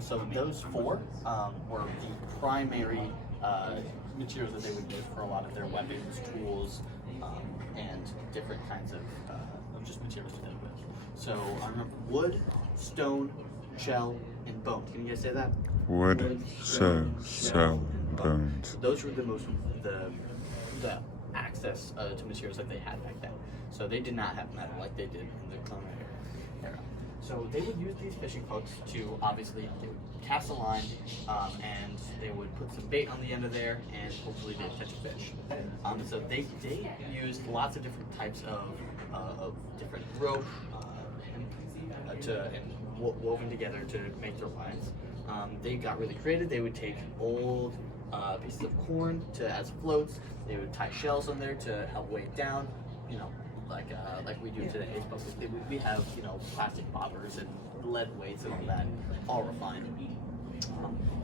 So those four were the primary materials that they would use for a lot of their weapons, tools, and different kinds of just materials to build with. So I remember wood, stone, shell, and bones. Can you guys say that? Wood, shell, bones. So those were the access to materials that they had back then. So they did not have metal like they did in the colonial era. So they would use these fishing hooks to obviously they would cast a line and they would put some bait on the end of there and hopefully they'd catch a fish. So they used lots of different types of different rope and woven together to make their lines. They got really creative. They would take old pieces of corn as floats. They would tie shells on there to help weigh it down. You know, like we do today. But we have plastic bobbers and lead weights and all that, all refined.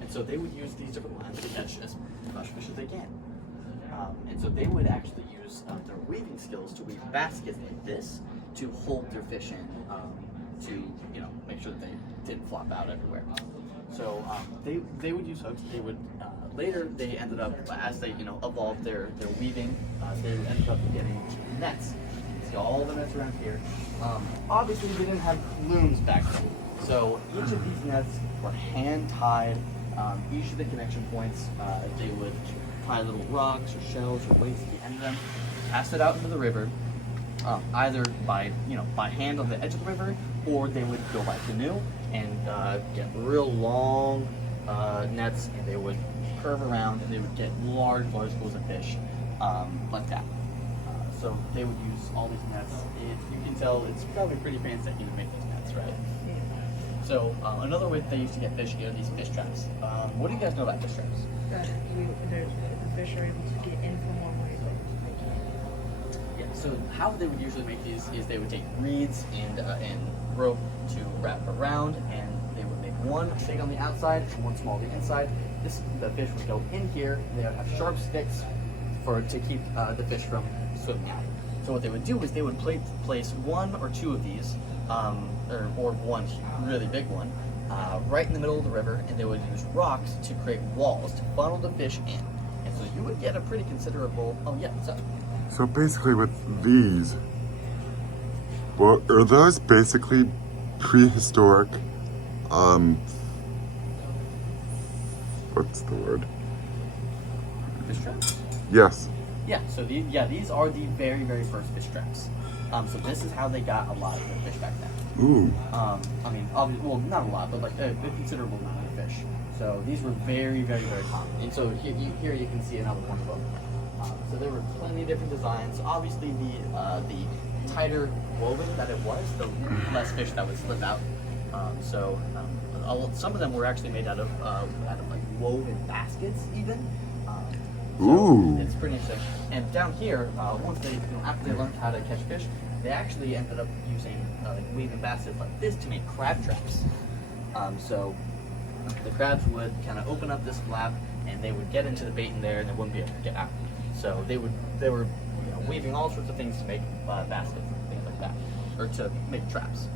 And so they would use these different lines to catch as much fish as they can. And so they would actually use their weaving skills to weave baskets like this to hold their fish in, to make sure that they didn't flop out everywhere. So they would use hooks. They would later they ended up as they evolved their weaving. They ended up getting nets. See all the nets around here. Obviously, they didn't have looms back then, so each of these nets were hand tied. Each of the connection points, they would tie little rocks or shells or weights at the end of them, cast it out into the river, either by hand on the edge of the river, or they would go by canoe and get real long nets, and they would curve around and they would get large schools of fish like that. So they would use all these nets. You can tell it's probably pretty painstaking to make these nets, right? Yeah. So another way that they used to get fish are these fish traps. What do you guys know about fish traps? The fish are able to get in from one way. Yeah. So how they would usually make these is they would take reeds and rope to wrap around, and they would make one big on the outside and one small on the inside. The fish would go in here. They would have sharp sticks to keep the fish from swimming out. So what they would do is they would place one or two of these, or one really big one, right in the middle of the river, and they would use rocks to create walls to funnel the fish in. And so you would get a pretty considerable. Oh yeah, what's up? So basically, with these, well, are those basically prehistoric? What's the word? Fish traps. Yes. Yeah, so these are the very, very first fish traps. So this is how they got a lot of the fish back then. Ooh. I mean, well, not a lot, but like a considerable amount of fish. So these were very, very, very common. And so here you can see another one of them. So there were plenty of different designs. Obviously, the tighter woven that it was, the less fish that would slip out. Some of them were actually made out of like woven baskets, even. Ooh. It's pretty interesting. And down here, once after they learned how to catch fish, they actually ended up using weaving baskets like this to make crab traps. So the crabs would kind of open up this flap, and they would get into the bait in there, and they wouldn't be able to get out. So they were weaving all sorts of things to make baskets and things like that, or to make traps.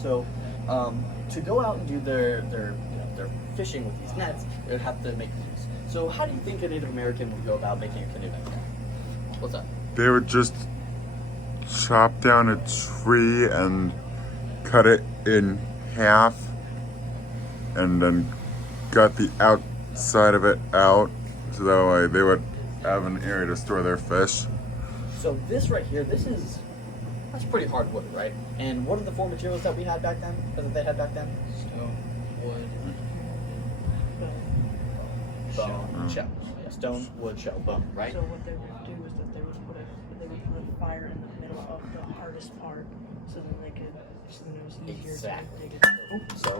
So to go out and do their fishing with these nets, they would have to make canoes. So how do you think a Native American would go about making a canoe back then? What's up? They would just chop down a tree and cut it in half, and then got the outside of it out, so that way they would have an area to store their fish. So this right here, that's pretty hard wood, right? And what are the four materials that we had back then, that they had back then? Stone, wood, bone, shell. Yeah, stone, wood, shell, bone, right? So what they would do is that they would put a fire in the middle of the hardest part, so then it was easier Exactly. to dig it. So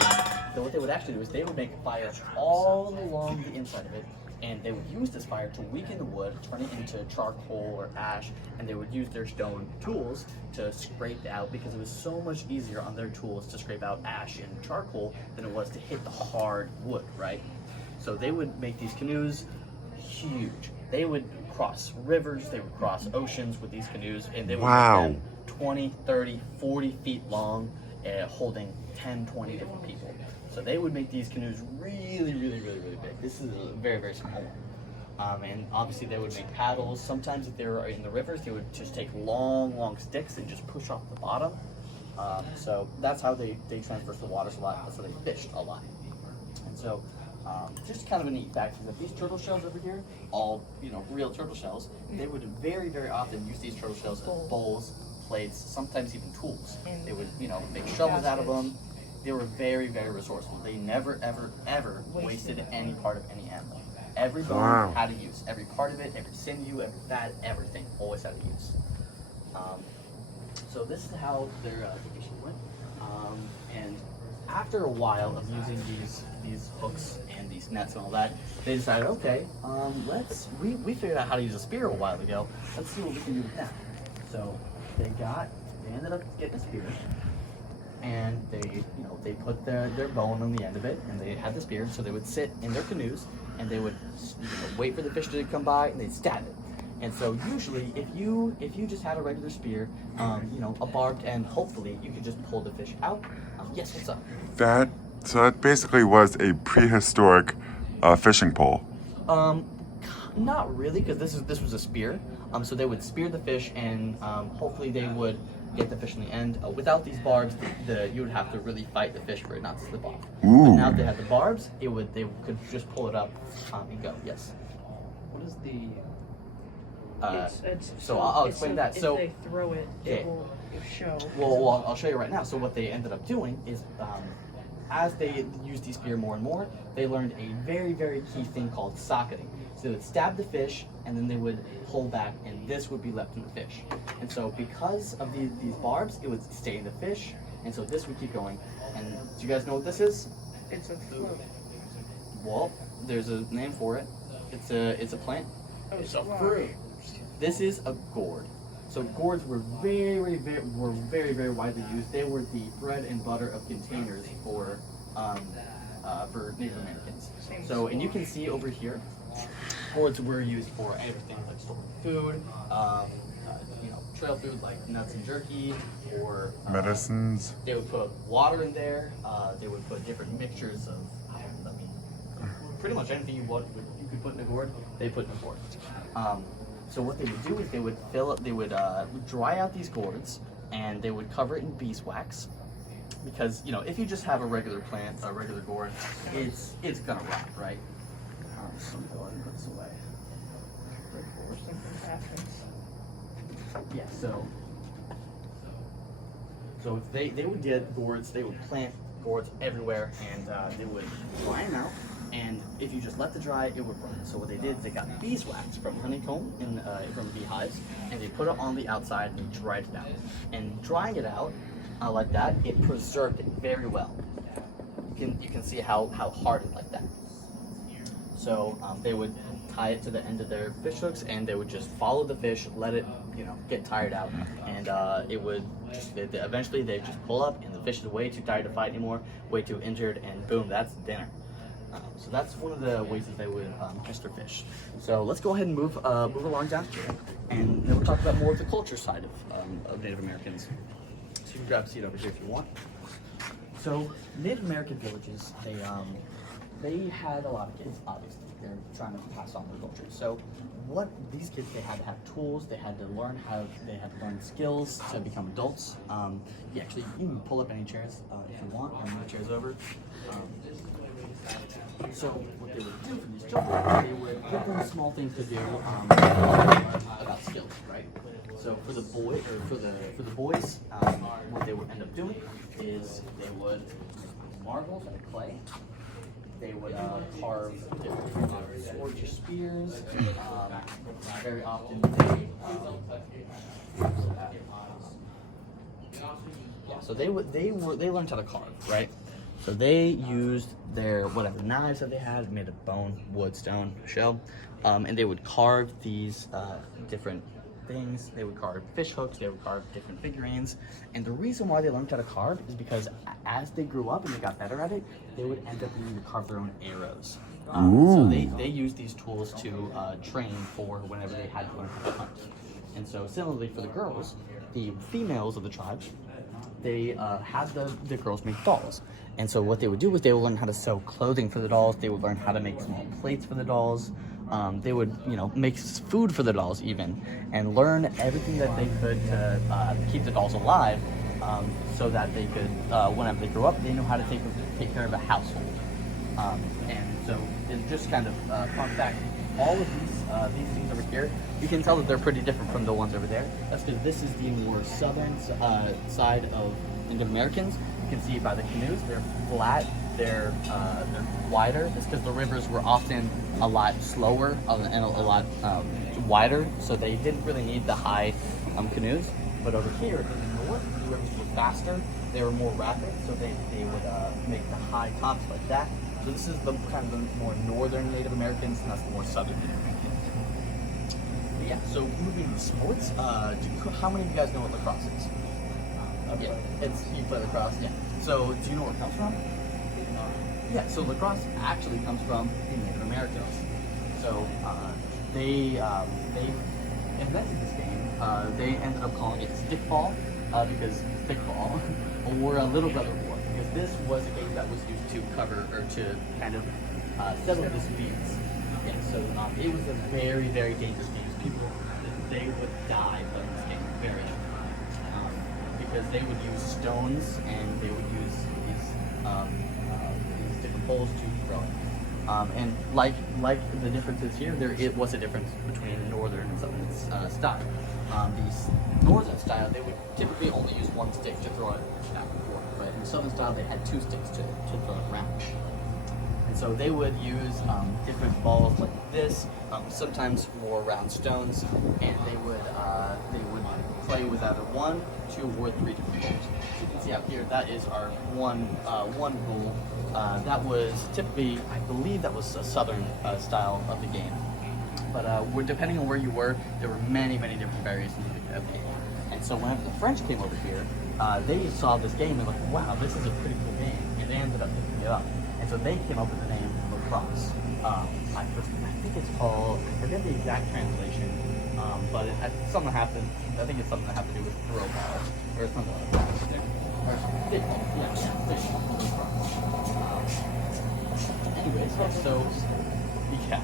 what they would actually do is they would make a fire all along the inside of it, and they would use this fire to weaken the wood, turn it into charcoal or ash, and they would use their stone tools to scrape out, because it was so much easier on their tools to scrape out ash and charcoal than it was to hit the hard wood, right? So they would make these canoes huge. They would cross rivers, they would cross oceans with these canoes, and they would make them 20, 30, 40 feet long, holding 10, 20 different people. So they would make these canoes really, really, really, really big. This is a very, very small one. And obviously they would make paddles. Sometimes if they were in the rivers, they would just take long, long sticks and just push off the bottom. So that's how they traverse the waters a lot. That's how they fished a lot. And so just kind of a neat fact is that these turtle shells over here, all real turtle shells, they would very, very often use these turtle shells as bowls, plates, sometimes even tools. They would make shovels out of them. They were very, very resourceful. They never, ever, ever wasted any part of any animal. Every bone had a use. Every part of it, every sinew, every fat, everything always had a use. So this is how their fishing went. And after a while of using these hooks and these nets and all that, they decided, okay, we figured out how to use a spear a while ago. Let's see what we can do with that. So they ended up getting a spear, and they put their bone on the end of it, and they had the spear. So they would sit in their canoes, and they would wait for the fish to come by, and they'd stab it. And so usually, if you just had a regular spear, a barbed end, hopefully you could just pull the fish out. Yes, what's up? So that basically was a prehistoric fishing pole. Not really, because this was a spear. So they would spear the fish, and hopefully they would get the fish in the end. Without these barbs, you would have to really fight the fish for it not to slip off. Ooh. But now that they had the barbs, they could just pull it up and go. Yes. What is the? So I'll explain that. If So they throw it, it will show. Well, I'll show you right now. So what they ended up doing is, as they used these spear more and more, they learned a very, very key thing called socketing. So they would stab the fish, and then they would pull back, and this would be left in the fish. And so because of these barbs, it would stay in the fish, and so this would keep going. And do you guys know what this is? It's a float. Well, there's a name for it. It's a plant. Oh, It's a wow. fruit. This is a gourd. So gourds were very, very widely used. They were the bread and butter of containers for Native Americans. So, and you can see over here, gourds were used for everything like storing food, trail food like nuts and jerky, or Medicines. They would put water in there. They would put different mixtures of, pretty much anything you could put in a gourd, they put in a gourd. So what they would do is they would dry out these gourds, and they would cover it in beeswax, because if you just have a regular plant, a regular gourd, it's gonna rot, right? So I'm going to go ahead and put this away. Before something happens. Yeah. So if they would get gourds, they would plant gourds everywhere, and they would dry them out. And if you just let it dry, it would rot. So what they did is they got beeswax from honeycomb from beehives, and they put it on the outside and dried it out. And drying it out like that, it preserved it very well. You can see how hardened like that. So they would tie it to the end of their fish hooks, and they would just follow the fish, let it get tired out, and it would eventually they just pull up, and the fish is way too tired to fight anymore, way too injured, and boom, that's dinner. So that's one of the ways that they would catch their fish. So let's go ahead and move along down here, and then we'll talk about more of the culture side of Native Americans. So you can grab a seat over here if you want. So Native American villages, they had a lot of kids, obviously. They're trying to pass on their culture. So these kids, they had to have tools, they had to learn skills to become adults. You can pull up any chairs if you want, and move chairs over. So what they would do for these children, they would give them small things to do about skills, right? So for the boys, what they would end up doing is they would make marbles out of clay. They would carve different swords or spears. Very often they learned how to carve, right? So they used their whatever knives that they had, made of bone, wood, stone, shell, and they would carve these different things. They would carve fish hooks, they would carve different figurines. And the reason why they learned how to carve is because as they grew up and they got better at it, they would end up needing to carve their own arrows. So they used these tools to train for whenever they had to learn how to hunt. And so similarly for the girls, the females of the tribe, they had the girls make dolls. And so what they would do is they would learn how to sew clothing for the dolls. They would learn how to make small plates for the dolls. They would, make food for the dolls even, and learn everything that they could to keep the dolls alive, so that they could, whenever they grew up, they knew how to take care of a household. And so it's just kind of fun fact. All of these things over here, you can tell that they're pretty different from the ones over there. That's because this is the more southern side of Native Americans. You can see by the canoes, they're flat, they're wider. It's because the rivers were often a lot slower and a lot wider, so they didn't really need the high canoes. But over here in the north, the rivers were faster, they were more rapid, so they would make the high tops like that. So this is the kind of the more northern Native Americans, and that's the more southern Native Americans. But yeah, so moving to sports, how many of you guys know what lacrosse is? Yeah, you play lacrosse, yeah. So do you know where it comes from? Yeah, so lacrosse actually comes from the Native Americans. So they invented this game. They ended up calling it stickball because stickball, or a little brother war, because this was a game that was used to cover or to kind of settle disputes. Yeah, so it was a very, very dangerous game. People, they would die playing this game very often, because they would use stones and they would use these different poles to throw it. And like the differences here, it was a difference between northern and southern style. These northern style, they would typically only use one stick to throw it back and forth, right? In the southern style, they had two sticks to throw it around. And so they would use different balls like this, sometimes more round stones, and they would play with either 1, 2, or 3 different balls. So you can see out here, that is our one rule. That was typically, I believe that was a southern style of the game. But depending on where you were, there were many, many different variations of the game. And so whenever the French came over here, they saw this game and were like, wow, this is a pretty cool game. And they ended up picking it up. And so they came up with the name lacrosse. I think it's called, I forget the exact translation, but something happened. I think it's something that had to do with throw ball or something like that. Or stickball. Yeah, stickball. Anyways,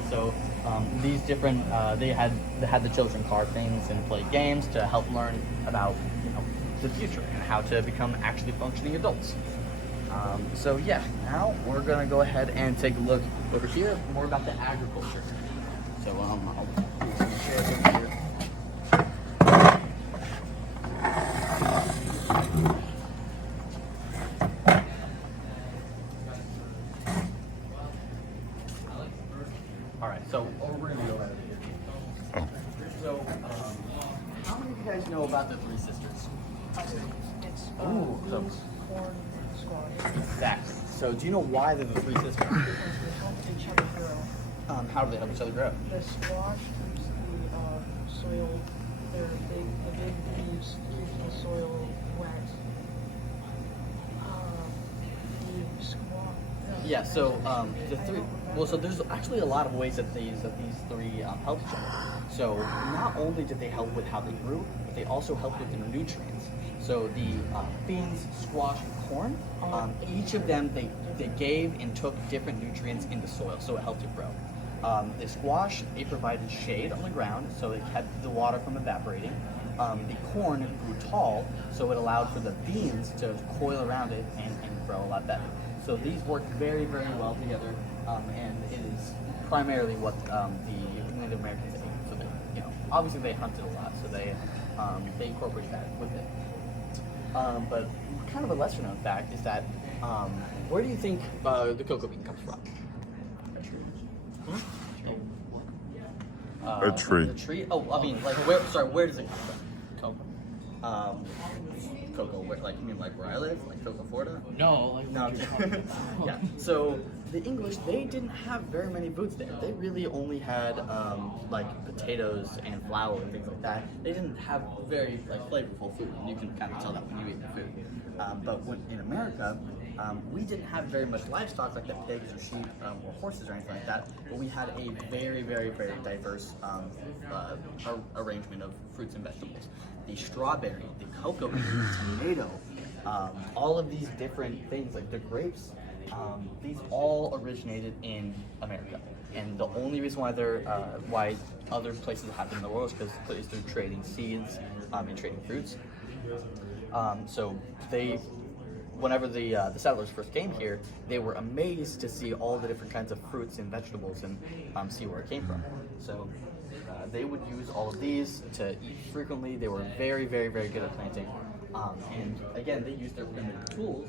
so these different they had the children carve things and play games to help learn about the future and how to become actually functioning adults. So yeah, now we're gonna go ahead and take a look over here more about the agriculture. So I'll do some chairs over here. All right, so we're gonna go over here. Oh. So how many of you guys know about the Three Sisters? It's so beans, corn, squash. Exactly. So do you know why they're the Three Sisters? Because they help each other grow. How do they help each other grow? The squash keeps the soil, the big leaves keeps the soil wet. The squash. Yeah. So the three. Well, so there's actually a lot of ways that these three help each other. So not only did they help with how they grew, but they also helped with the nutrients. So the beans, squash, and corn, each of them they gave and took different nutrients in the soil, so it helped it grow. The squash, it provided shade on the ground, so it kept the water from evaporating. The corn grew tall, so it allowed for the beans to coil around it and grow a lot better. So these work very, very well together, and it is primarily what the Native Americans ate. So they, obviously they hunted a lot, so they incorporated that with it. But kind of a lesser known fact is that where do you think the cocoa bean comes from? A tree. A tree? Oh, I mean, like where? Sorry, where does it come from? Cocoa. Cocoa. Where, like you mean like where I live, like Cocoa Florida? No, like No. Yeah. So the English, they didn't have very many foods there. They really only had like potatoes and flour and things like that. They didn't have very flavorful food. And you can kind of tell that when you eat the food. But in America, we didn't have very much livestock like the pigs or sheep or horses or anything like that. But we had a very, very, very diverse arrangement of fruits and vegetables. The strawberry, the cocoa bean, the tomato, All of these different things, like the grapes, these all originated in America. And the only reason why why other places have them in the world is because they're trading seeds and trading fruits. So whenever the settlers first came here, they were amazed to see all the different kinds of fruits and vegetables and see where it came from. So they would use all of these to eat frequently. They were very, very, very good at planting. And again, they used their primitive tools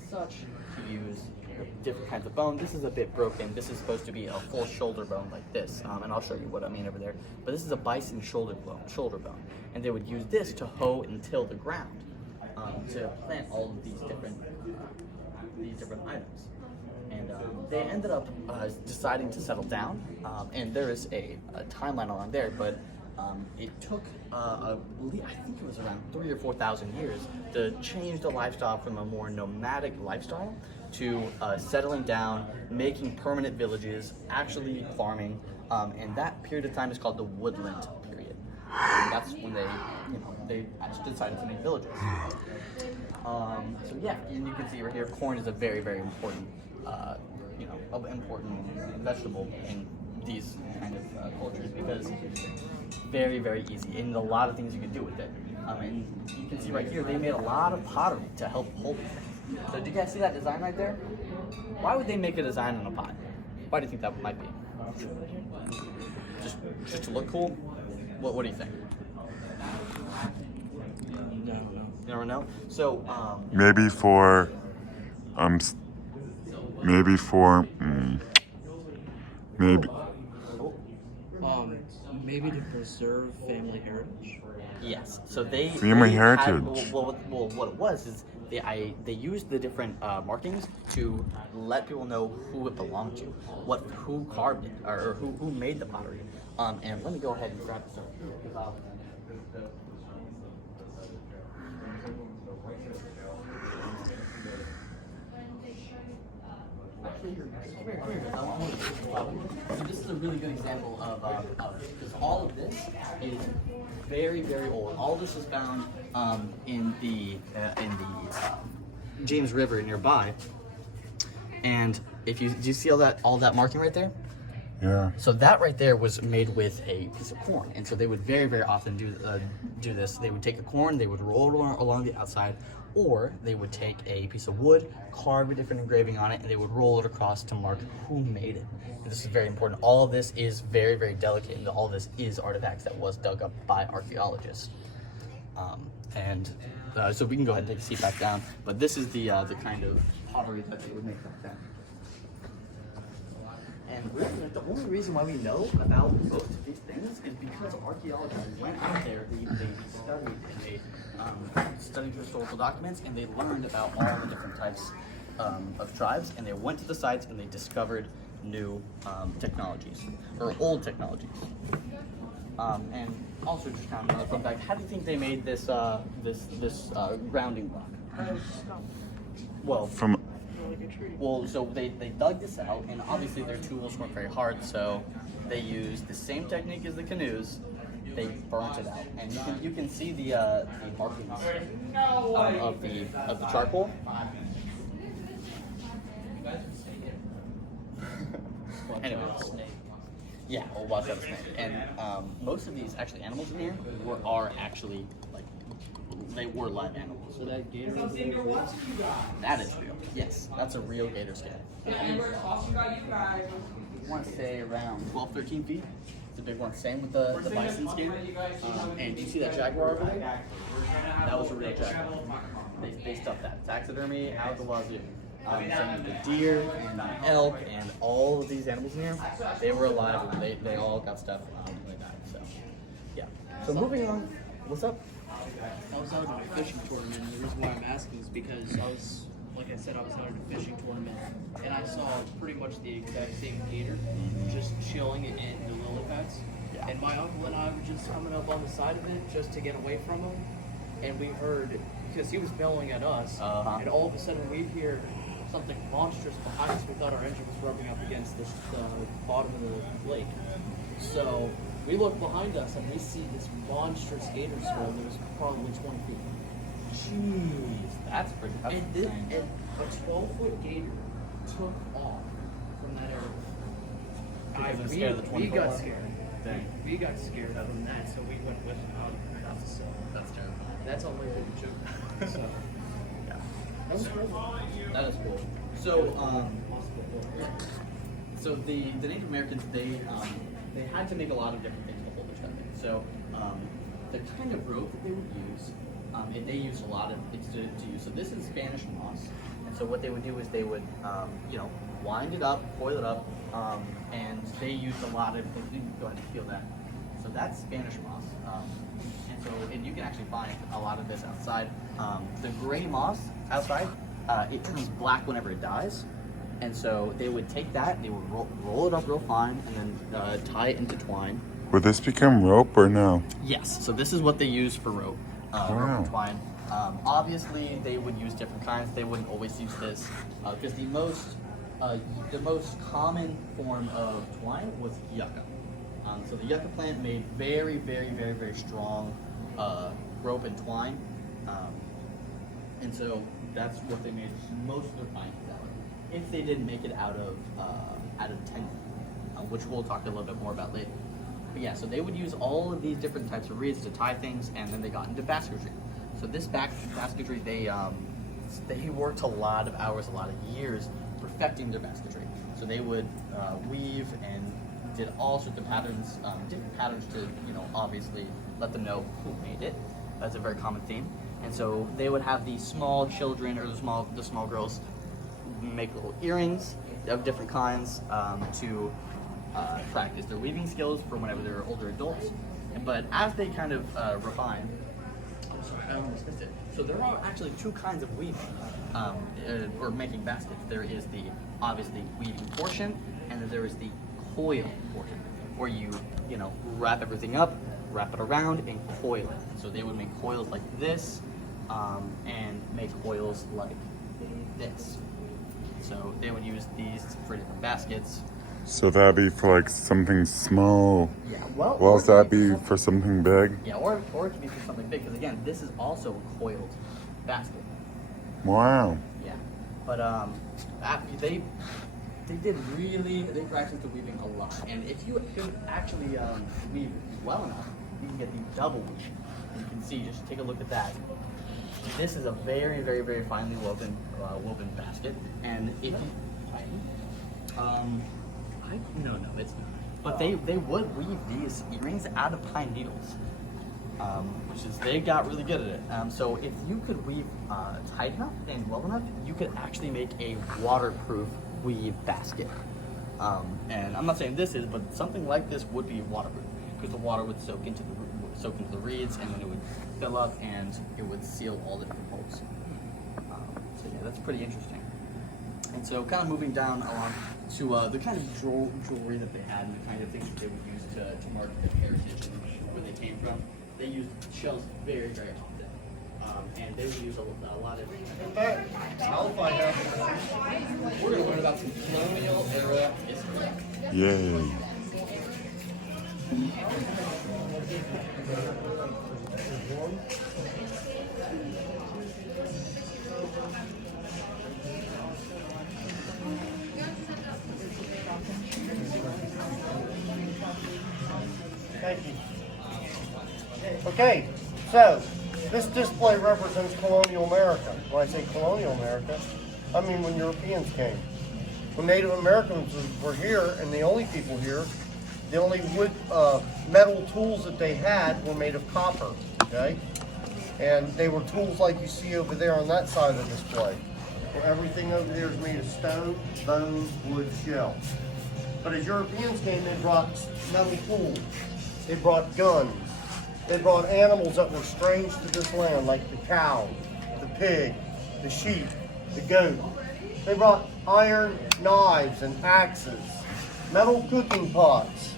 as such to use different kinds of bone. This is a bit broken. This is supposed to be a full shoulder bone like this, and I'll show you what I mean over there. But this is a bison shoulder bone, and they would use this to hoe and till the ground to plant all of these different items. And they ended up deciding to settle down, and there is a timeline along there, but it took, I think it was around 3,000 or 4,000 years to change the lifestyle from a more nomadic lifestyle to settling down, making permanent villages, actually farming, and that period of time is called the woodland period. And that's when they actually decided to make villages. So yeah, and you can see right here, corn is a very, very important, important vegetable in these kind of cultures because very, very easy, and a lot of things you can do with it. And you can see right here, they made a lot of pottery to help hold it. So do you guys see that design right there? Why would they make a design on a pot? Why do you think that might be? Just to look cool? What do you think? I don't know. You never know? So, maybe for Maybe to preserve family heritage. yes. So they Family heritage. Had, well, what it was is they used the different markings to let people know who it belonged to, who carved it, or who made the pottery. And let me go ahead and grab this over. Actually, so this is a really good example of because all of this is very, very old. All this was found in the James River nearby. And do you see all that marking right there? Yeah. So that right there was made with a piece of corn, and so they would very, very often do this. They would take a corn, they would roll it along the outside, or they would take a piece of wood, carve a different engraving on it, and they would roll it across to mark who made it. And this is very important. All of this is very, very delicate, and all of this is artifacts that was dug up by archaeologists. So we can go ahead and take a seat back down. But this is the kind of pottery that they would make back then. And really, the only reason why we know about most of these things is because archaeologists went out there, they studied, and they studied historical documents, and they learned about all the different types of tribes, and they went to the sites and they discovered new technologies, or old technologies. And also, just kind of another fun fact: how do you think they made this grounding block? Well, From Well, so they dug this out, and obviously their tools weren't very hard, so they used the same technique as the canoes. They burnt it out, and you can see the markings of the charcoal. Anyways, yeah, we'll watch out the snake. And most of these animals in here are actually they were live animals. So that gator is real? That is real. Yes, that's a real gator skin. I want to say around 12, 13 feet. It's a big one. Same with the bison skin. And do you see that jaguar over there? That was a real jaguar. They stuffed that. Taxidermy out the wazoo. Same with the deer and the elk and all of these animals in here. They were alive and they all got stuffed and they died. So, yeah. So moving on. What's up? I was out at a fishing tournament, and the reason why I'm asking is because I was out at a fishing tournament, and I saw pretty much the exact same gator just chilling in the lily pads. Yeah. And my uncle and I were just coming up on the side of it just to get away from him, and we heard, because he was bellowing at us, and all of a sudden we hear something monstrous behind us. We thought our engine was rubbing up against the bottom of the lake. So we look behind us and we see this monstrous gator skull that was probably 20 feet, Jeez, that's pretty. That's And, insane. and a 12-foot gator took off from that area. Because it was scared of the we 24? got scared. Dang. We got scared of them that, so we went with them out. That's terrible. That's all we did, too. So, Yeah. that was cool. That is cool. So the Native Americans they had to make a lot of different things to hold their stuff in. So the kind of rope that they would use, they used a lot of things to use. So this is Spanish moss, and so what they would do is they would wind it up, coil it up, and they used a lot of. You can go ahead and feel that. So that's Spanish moss, and you can actually find a lot of this outside. The gray moss outside, it turns black whenever it dies. And so they would take that, they would roll it up real fine, and then tie it into twine. Would this become rope or no? Yes, so this is what they use for rope, rope and twine. Obviously, they would use different kinds. They wouldn't always use this because the most common form of twine was yucca. So the yucca plant made very, very, very, very strong rope and twine, and so that's what they made most of their pine out of. If they didn't make it out of tendon, which we'll talk a little bit more about later. But yeah, so they would use all of these different types of reeds to tie things, and then they got into basketry. So this basketry, they worked a lot of hours, a lot of years perfecting their basketry. So they would weave and did all sorts of patterns, different patterns to obviously let them know who made it. That's a very common theme. And so they would have the small children or the small girls make little earrings of different kinds to practice their weaving skills for whenever they're older adults. But as they kind of refine, I'm sorry, I almost missed it. So there are actually two kinds of weaving or making baskets. There is the obviously weaving portion, and then there is the coil portion, where you wrap everything up, wrap it around, and coil it. So they would make coils like this, and make coils like this. So they would use these for different baskets. So that'd be for like something small. Yeah, well. Well, else that'd be for something big. Yeah, or it could be for something big, because again, this is also a coiled basket. Wow. Yeah, but they practiced the weaving a lot, and if you could actually weave well enough, you can get the double weave. You can see, just take a look at that. This is a very, very, very finely woven basket, and if you, no, it's not. But they would weave these earrings out of pine needles, which is they got really good at it. So if you could weave tight enough and well enough, you could actually make a waterproof weave basket. And I'm not saying this is, but something like this would be waterproof because the water would soak into the reeds, and then it would fill up and it would seal all the different holes. So yeah, that's pretty interesting. And so kind of moving down along to the kind of jewelry that they had and the kind of things that they would use to mark their heritage and where they came from. They used shells very, very often. And they would use a lot of... In fact, we're going to learn about some colonial era history. Yay. Thank you. Okay, so this display represents colonial America. When I say colonial America, I mean when Europeans came. When Native Americans were here, and the only people here, the only wood, metal tools that they had were made of copper, okay? And they were tools like you see over there on that side of the display. Well, everything over there is made of stone, bone, wood, shell. But as Europeans came, they brought metal tools. They brought guns. They brought animals that were strange to this land, like the cow, the pig, the sheep, the goat. They brought iron knives and axes, metal cooking pots.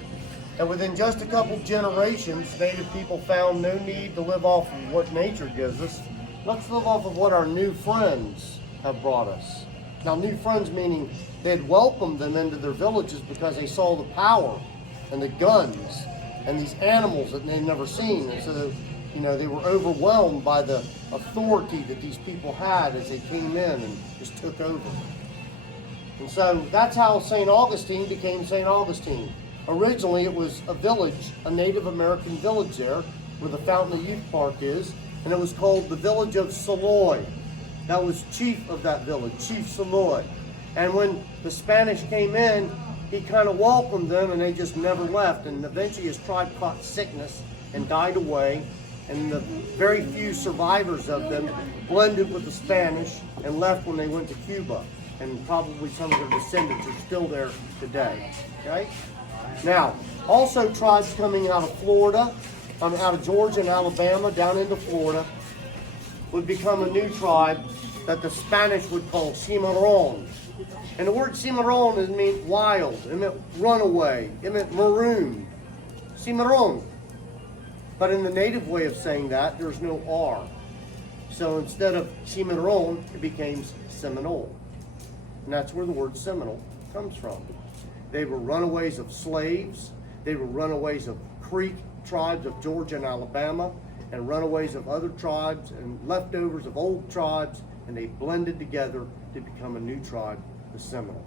And within just a couple generations, Native people found no need to live off of what nature gives us. Let's live off of what our new friends have brought us. Now, new friends meaning they'd welcomed them into their villages because they saw the power and the guns and these animals that they'd never seen. And so You know, they were overwhelmed by the authority that these people had as they came in and just took over. And so that's how St. Augustine became St. Augustine. Originally, it was a village, a Native American village there, where the Fountain of Youth Park is, and it was called the village of Saloy. That was chief of that village, Chief Saloy. And when the Spanish came in, he kind of welcomed them, and they just never left. And eventually his tribe caught sickness and died away, and the very few survivors of them blended with the Spanish and left when they went to Cuba. And probably some of their descendants are still there today. Okay? Now, also tribes coming out of Florida, out of Georgia and Alabama, down into Florida, would become a new tribe that the Spanish would call Cimarron. And the word Cimarron meant wild, it meant runaway, it meant maroon. Cimarron. But in the native way of saying that, there's no R. So instead of Cimarron, it became Seminole. And that's where the word Seminole comes from. They were runaways of slaves. They were runaways of Creek tribes of Georgia and Alabama, and runaways of other tribes and leftovers of old tribes, and they blended together to become a new tribe, the Seminole.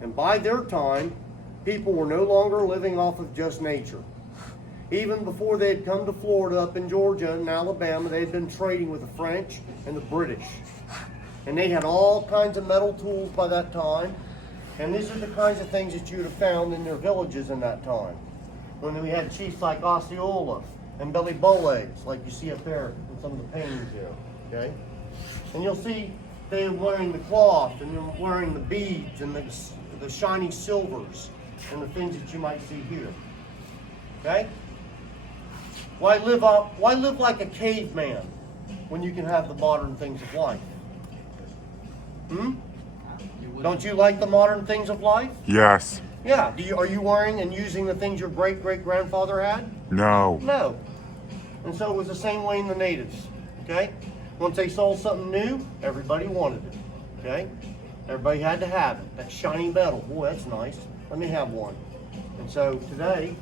And by their time, people were no longer living off of just nature. Even before they had come to Florida, up in Georgia and Alabama, they had been trading with the French and the British. And they had all kinds of metal tools by that time. And these are the kinds of things that you would have found in their villages in that time. When we had chiefs like Osceola and Billy Bowlegs, like you see up there in some of the paintings here, okay? And you'll see they were wearing the cloth, and they're wearing the beads and the shiny silvers and the things that you might see here, okay? Why live like a caveman when you can have the modern things of life? Don't you like the modern things of life? Yes. Yeah. Are you wearing and using the things your great-great-grandfather had? No. No. And so it was the same way in the natives, okay? Once they saw something new, everybody wanted it, okay? Everybody had to have it. That shiny metal. Boy, that's nice. Let me have one. And so today,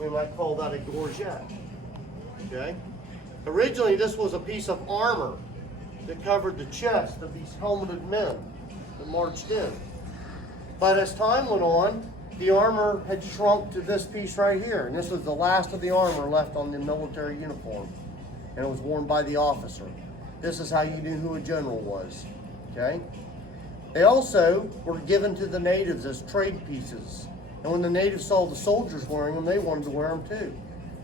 we might call that a gorget, okay? Originally, this was a piece of armor that covered the chest of these helmeted men that marched in. But as time went on, the armor had shrunk to this piece right here. And this was the last of the armor left on the military uniform. And it was worn by the officer. This is how you knew who a general was, okay? They also were given to the natives as trade pieces. And when the natives saw the soldiers wearing them, they wanted to wear them too.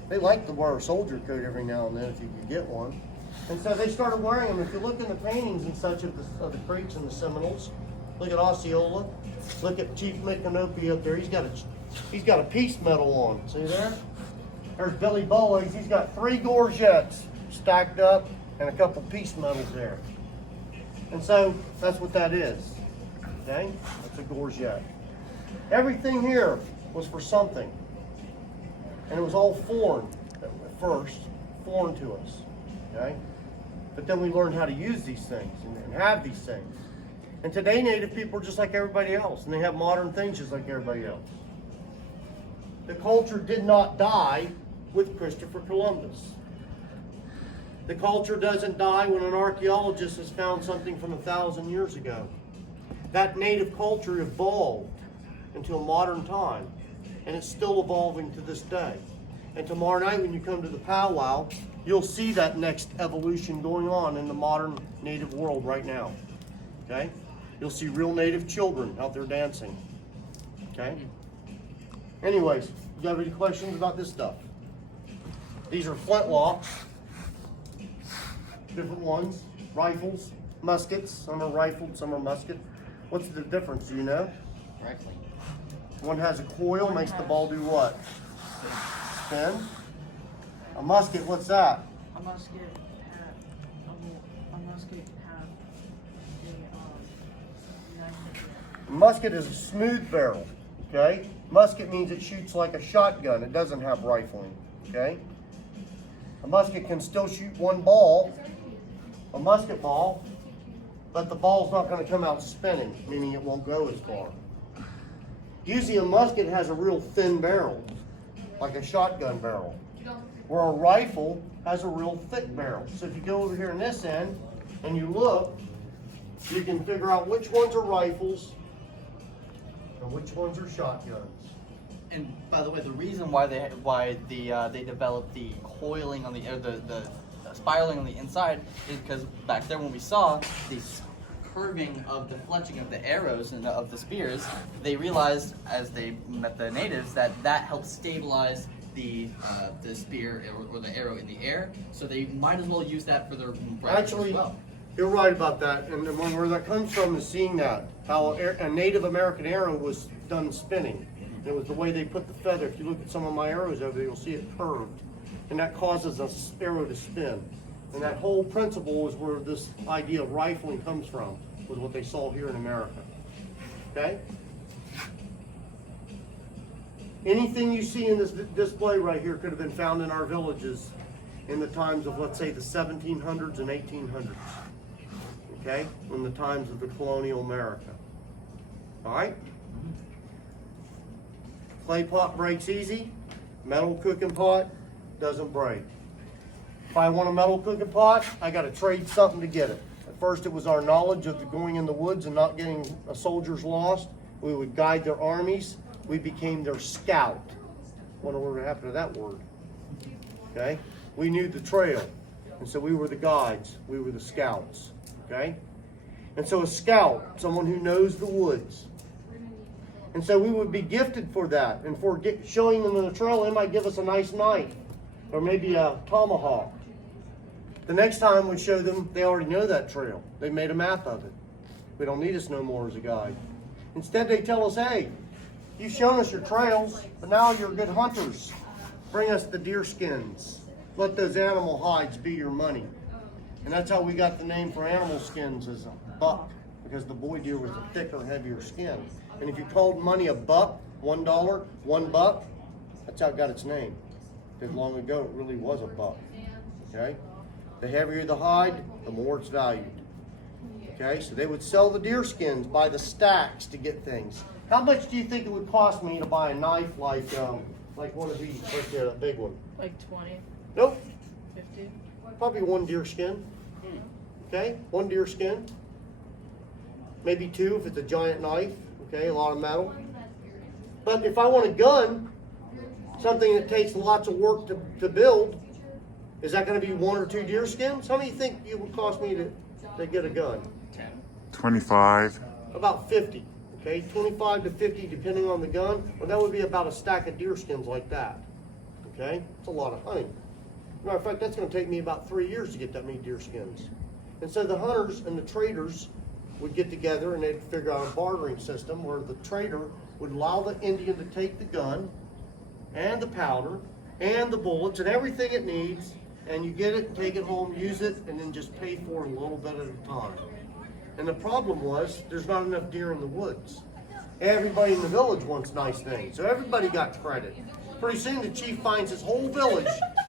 They liked to wear a soldier coat every now and then if you could get one. And so they started wearing them. If you look in the paintings and such of the Creeks and the Seminoles, look at Osceola, look at Chief Micanopy up there. He's got a peace medal on. See there? There's Billy Bowlegs. He's got 3 gorgets stacked up and a couple peace medals there. And so that's what that is. Okay? That's a gorget. Everything here was for something. And it was all foreign at first, foreign to us. Okay? But then we learned how to use these things and have these things. And today native people are just like everybody else, and they have modern things just like everybody else. The culture did not die with Christopher Columbus. The culture doesn't die when an archaeologist has found something from 1,000 years ago. That native culture evolved into a modern time, and it's still evolving to this day. And tomorrow night when you come to the powwow, you'll see that next evolution going on in the modern native world right now, okay? You'll see real native children out there dancing, okay? Anyways, you have any questions about this stuff? These are flintlocks, different ones, rifles, muskets. Some are rifled, some are musket. What's the difference, do you know? Rifling. One has a coil, makes the ball do what? Spin. A musket, what's that? A musket have A musket is a smooth barrel, okay? Musket means it shoots like a shotgun. It doesn't have rifling, okay? A musket can still shoot one ball, a musket ball, but the ball's not going to come out spinning, meaning it won't go as far. Usually a musket has a real thin barrel. like a shotgun barrel, where a rifle has a real thick barrel. So if you go over here in this end and you look, you can figure out which ones are rifles and which ones are shotguns. And by the way, the reason why they developed the coiling on the spiraling on the inside is because back there when we saw the curving of the fletching of the arrows and of the spears, they realized as they met the natives that helped stabilize the spear or the arrow in the air. So they might as well use that for their rifles Actually, as well. you're right about that, and where that comes from is seeing that, how a Native American arrow was done spinning. It was the way they put the feather. If you look at some of my arrows over there, you'll see it curved, and that causes an arrow to spin. And that whole principle is where this idea of rifling comes from, was what they saw here in America. Okay? Anything you see in this display right here could have been found in our villages in the times of, let's say, the 1700s and 1800s. Okay? In the times of the colonial America. All right? Clay pot breaks easy. Metal cooking pot doesn't break. If I want a metal cooking pot, I got to trade something to get it. At first, it was our knowledge of going in the woods and not getting soldiers lost. We would guide their armies. We became their scout. Wonder what happened to that word. Okay? We knew the trail, and so we were the guides. We were the scouts. Okay? And so a scout, someone who knows the woods. And so we would be gifted for that. And for showing them in the trail, they might give us a nice knife or maybe a tomahawk. The next time we show them, they already know that trail. They made a map of it. We don't need us no more as a guide. Instead, they tell us, hey, you've shown us your trails, but now you're good hunters. Bring us the deer skins. Let those animal hides be your money. And that's how we got the name for animal skins, as a buck, because the boy deer was a thicker, heavier skin. And if you called money a buck, $1, $1, that's how it got its name. Because long ago, it really was a buck. Okay? The heavier the hide, the more it's valued. Okay? So they would sell the deer skins by the stacks to get things. How much do you think it would cost me to buy a knife like one of these, right there, that big one? Like 20, Nope. 50. Probably one deer skin. Okay? One deer skin. Maybe two if it's a giant knife. Okay? A lot of metal. But if I want a gun, something that takes lots of work to build, is that going to be one or two deer skins? How many do you think it would cost me to get a gun? 25. About 50. Okay, 25 to 50 depending on the gun. Well, that would be about a stack of deer skins like that. Okay, it's a lot of hunting. Matter of fact, that's going to take me about 3 years to get that many deer skins. And so the hunters and the traders would get together and they'd figure out a bartering system where the trader would allow the Indian to take the gun and the powder and the bullets and everything it needs, and you get it, take it home, use it, and then just pay for it a little bit at a time. And the problem was, there's not enough deer in the woods. Everybody in the village wants nice things, so everybody got credit. Pretty soon the chief finds his whole village